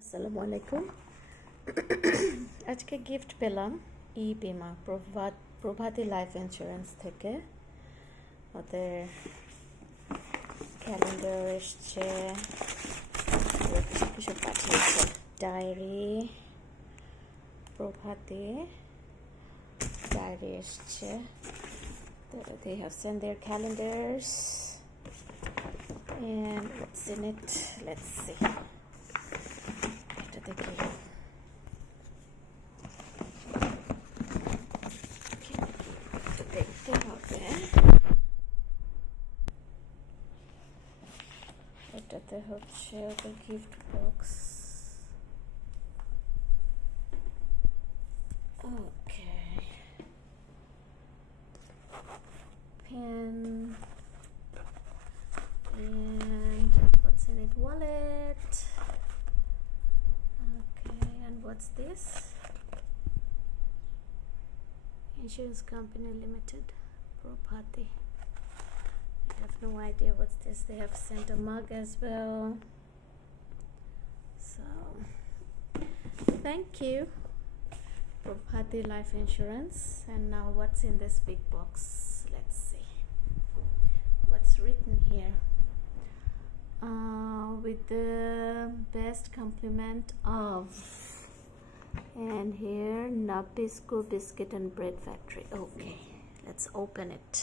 আসসালামু আলাইকুম। আজকে গিফট পেলাম বিমা প্রভাতী লাইফ ইন্স্যুরেন্স থেকে। ওদের ক্যালেন্ডার এসছে, কিছু পাঠিয়েছে, ডায়েরি, প্রভাতী ডায়েরি এসছে। They have sent their calendars and what's in it? Let's see. দেখতে হবে, এটাতে হচ্ছে ওদের gift box. Okay, pen and what's in it? Wallet. Okay, and what's this? Insurance Company Limited, Probhati. I have no idea what's this. They have sent a mug as well. So, thank you, Probhati Life Insurance. And now what's in this big box? Let's see. What's written here? With the best compliment of, and here Nabisco Biscuit and Bread Factory. Okay, let's open it.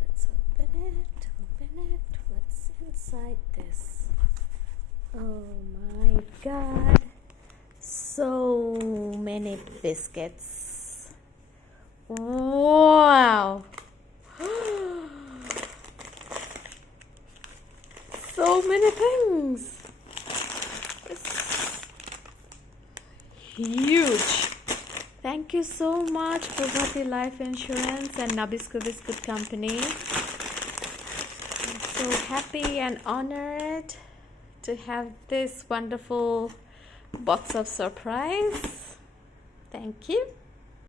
Let's open it. What's inside this? Oh my god, so many biscuits. Wow. So many things. It's huge. Thank you so much, Probhati Life Insurance and Nabisco Biscuit Company. I'm so happy and honored to have this wonderful box of surprise. Thank you.